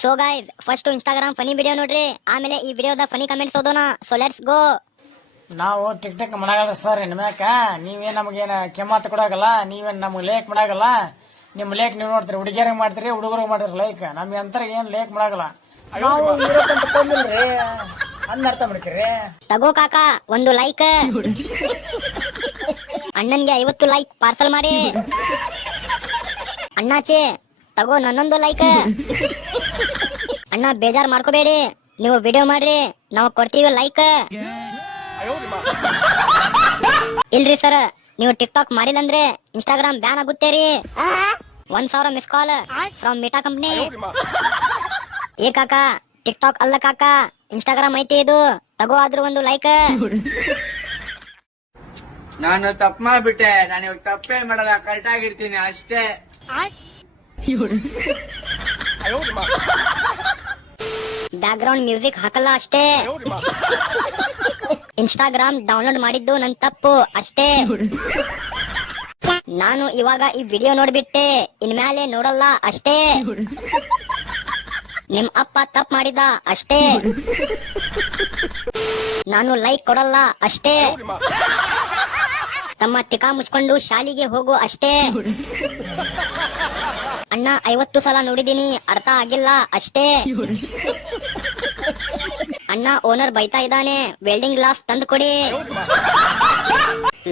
So guys first Instagram funny video ನೋಡ್ರಿ, ಆಮೇಲೆ ಈ ವಿಡಿಯೋದ ಫನಿ ಕಮೆಂಟ್ಸ್ ಓದೋಣ. So let's go. ನಾವು ಟಿಕ್ ಟಿಕ್ ಮಾಡಾಗಲ್ಲ ಸರ್. ನಿಮ್ಯಾಕ ನೀವೇನ್ ನಮಗೇನ ಕೆಮ್ಮತ್ ಕೊಡಾಗಲ್ಲ, ನೀವೇನ್ ನಮ್ಗೆ ಲೇಕ್ ಮಾಡಾಗಲ್ಲ. ನಿಮ್ ಲೇಕ್ ನೀವು ನೋಡ್ತೀರಿ, ಹುಡುಗಿಯರಿಗೆ ಮಾಡ್ತೀರಿ, ಹುಡುಗರಿಗೆ ಮಾಡ್ತೀರಿ ಲೇಕ್. ನಮ್ಗೆ ಅಂತರ ಏನ್ ಲೇಕ್ ಮಾಡಾಗಲ್ಲ. ನಾವು ಇರೋಕ್ಕಂತ ತಂದಿಲ್ರಿ, ಅರ್ಥ ಮಾಡ್ತೀರಿ. ತಗೋ ಕಾಕ ಒಂದು ಲೈಕ್. ಅಣ್ಣನ್ಗೆ 50 ಲೈಕ್ ಪಾರ್ಸಲ್ ಮಾಡಿ. ಅಣ್ಣಾಚೆ ತಗೋ ನನ್ನೊಂದು ಲೈಕ್. ಅಣ್ಣ ಬೇಜಾರ್ ಮಾಡ್ಕೋಬೇಡಿ, ನೀವು ವಿಡಿಯೋ ಮಾಡ್ರಿ, ನಾವು ಕೊಡ್ತೀವಿ ಲೈಕ್. ಇಲ್ರಿ ಸರ್, ನೀವು ಟಿಕ್ ಟಾಕ್ ಮಾಡಿಲ್ಲ ಅಂದ್ರೆ ಇನ್ಸ್ಟಾಗ್ರಾಮ್ ಬ್ಯಾನ್ ಆಗುತ್ತೇರಿ. 1000 ಮಿಸ್ ಕಾಲ್ ಫ್ರಮ್ ಮಿಟಾ ಕಂಪ್ನಿ. ಏ ಕಾಕ, ಟಿಕ್ ಟಾಕ್ ಅಲ್ಲ ಕಾಕ, ಇನ್ಸ್ಟಾಗ್ರಾಮ್ ಐತಿ ಇದು, ತಗೋ ಆದ್ರೂ ಒಂದು ಲೈಕ್. ನಾನು ತಪ್ಪು ಮಾಡ್ಬಿಟ್ಟೆ, ನಾನು ಇವಾಗ ತಪ್ಪೇ ಮಾಡಲ್ಲ, ಕರೆಕ್ಟ್ ಆಗಿರ್ತೀನಿ ಅಷ್ಟೇ. ಬ್ಯಾಕ್ ಗ್ರೌಂಡ್ ಮ್ಯೂಸಿಕ್ ಹಾಕಲ್ಲ ಅಷ್ಟೇ. ಇನ್ಸ್ಟಾಗ್ರಾಮ್ ಡೌನ್ಲೋಡ್ ಮಾಡಿದ್ದು ನನ್ ತಪ್ಪು ಅಷ್ಟೇ. ನಾನು ಇವಾಗ ಈ ವಿಡಿಯೋ ನೋಡ್ಬಿಟ್ಟೆ, ಇನ್ಮೇಲೆ ನೋಡಲ್ಲ ಅಷ್ಟೇ. ನಿಮ್ ಅಪ್ಪ ತಪ್ಪು ಮಾಡಿದ ಅಷ್ಟೇ. ನಾನು ಲೈಕ್ ಕೊಡಲ್ಲ ಅಷ್ಟೇ. ತಮ್ಮ ತಿಕಾ ಮುಚ್ಕೊಂಡು ಶಾಲಿಗೆ ಹೋಗು ಅಷ್ಟೇ. ಅಣ್ಣ 50 ಸಲ ನೋಡಿದೀನಿ, ಅರ್ಥ ಆಗಿಲ್ಲ ಅಷ್ಟೇ. ಅಣ್ಣ ಓನರ್ ಬೈತಾ ಇದ್ದಾನೆ, ವೆಲ್ಡಿಂಗ್ ಗ್ಲಾಸ್ ತಂದು ಕೊಡಿ.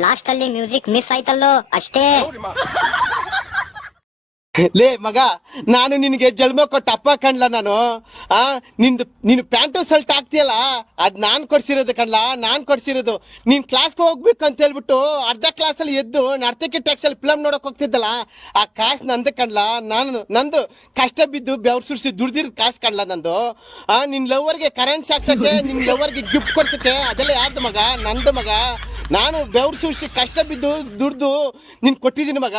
ಲಾಸ್ಟ್ ಅಲ್ಲಿ ಮ್ಯೂಸಿಕ್ ಮಿಸ್ ಆಯ್ತಲ್ಲೋ ಅಷ್ಟೇ. ಲೇ ಮಗ, ನಾನು ನಿನಗೆ ಜನ್ಮ ಕೊಟ್ಟ ಅಪ್ಪ ಕಣ್ಲ ನಾನು. ನೀನು ಪ್ಯಾಂಟು ಶರ್ಟ್ ಹಾಕ್ತಿಯಲ್ಲ, ಅದ್ ನಾನ್ ಕೊಡ್ಸಿರೋದು ಕಣ್ಲ, ನಾನ್ ಕೊಡ್ಸಿರೋದು. ನೀನ್ ಕ್ಲಾಸ್ಗೆ ಹೋಗ್ಬೇಕು ಅಂತ ಹೇಳ್ಬಿಟ್ಟು ಅರ್ಧ ಕ್ಲಾಸ್ ಅಲ್ಲಿ ಎದ್ದು ನರ್ತಕಿ ಟ್ಯಾಕ್ಸ್ ಅಲ್ಲಿ ಫಿಲಮ್ ನೋಡಕ್ ಹೋಗ್ತಿದ್ದಲ್ಲ, ಆ ಕಾಸ್ ನಂದು ಕಣ್ಲ. ನಂದು ಕಷ್ಟ ಬಿದ್ದು ಬೆವ್ರು ಸುರಿಸಿ ದುಡ್ದಿರೋದ್ ಕಾಸ್ ಕಣ್ಲ ನಂದು. ನಿನ್ ಲವರ್ಗೆ ಕರೆಂಟ್ ಸಾಕ್ಸಕ್ಕೆ, ನಿನ್ ಲವರ್ಗೆ ಗಿಫ್ಟ್ ಕೊಡ್ಸಕ್ಕೆ, ಅದೆಲ್ಲ ಯಾರ್ದು ಮಗ? ನಂದು ಮಗ. ನಾನು ಬೆವ್ರು ಸುರಿಸಿ ಕಷ್ಟ ಬಿದ್ದು ದುಡ್ದು ನಿನ್ ಕೊಟ್ಟಿದ್ದೀನಿ ಮಗ.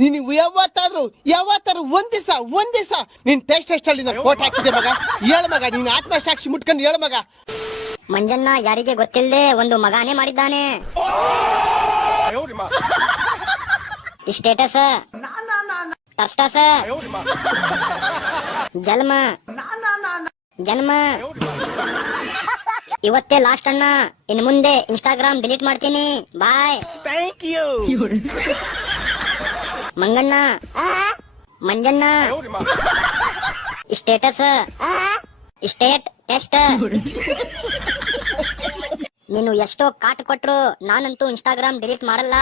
ನೀನು ಯಾವತ್ತಾದ್ರು ಒಂದ್ ದಿವಸ ನಿನ್ ಟೆಸ್ಟ್ ಅಲ್ಲಿ ನಾನು ಕೋಟ್ ಹಾಕಿದ್ದೆ ಮಗ. ಹೇಳ ಮಗ, ನೀನ್ ಆತ್ಮಸಾಕ್ಷಿ ಮುಟ್ಕೊಂಡು ಹೇಳ ಮಗ. ಮಂಜಣ್ಣ ಯಾರಿಗೆ ಗೊತ್ತಿಲ್ಲದೆ ಒಂದು ಮಗಾನೇ ಮಾಡಿದ್ದಾನೆ. ಸ್ಟೇಟಸ್ ಟಸ್ಟಸ್ ಜನ್ಮ ಇವತ್ತೇ ಲಾಸ್ಟ್ ಅಣ್ಣ, ಇನ್ ಮುಂದೆ ಇನ್ಸ್ಟಾಗ್ರಾಮ್ ಡಿಲೀಟ್ ಮಾಡ್ತೀನಿ. Bye. Thank you. Manganna Manjanna status state test. ನೀನು ಎಷ್ಟೋ ಕಾಟ್ ಕೊಟ್ರು ನಾನಂತೂ ಇನ್ಸ್ಟಾಗ್ರಾಮ್ ಡಿಲೀಟ್ ಮಾಡಲ್ಲ.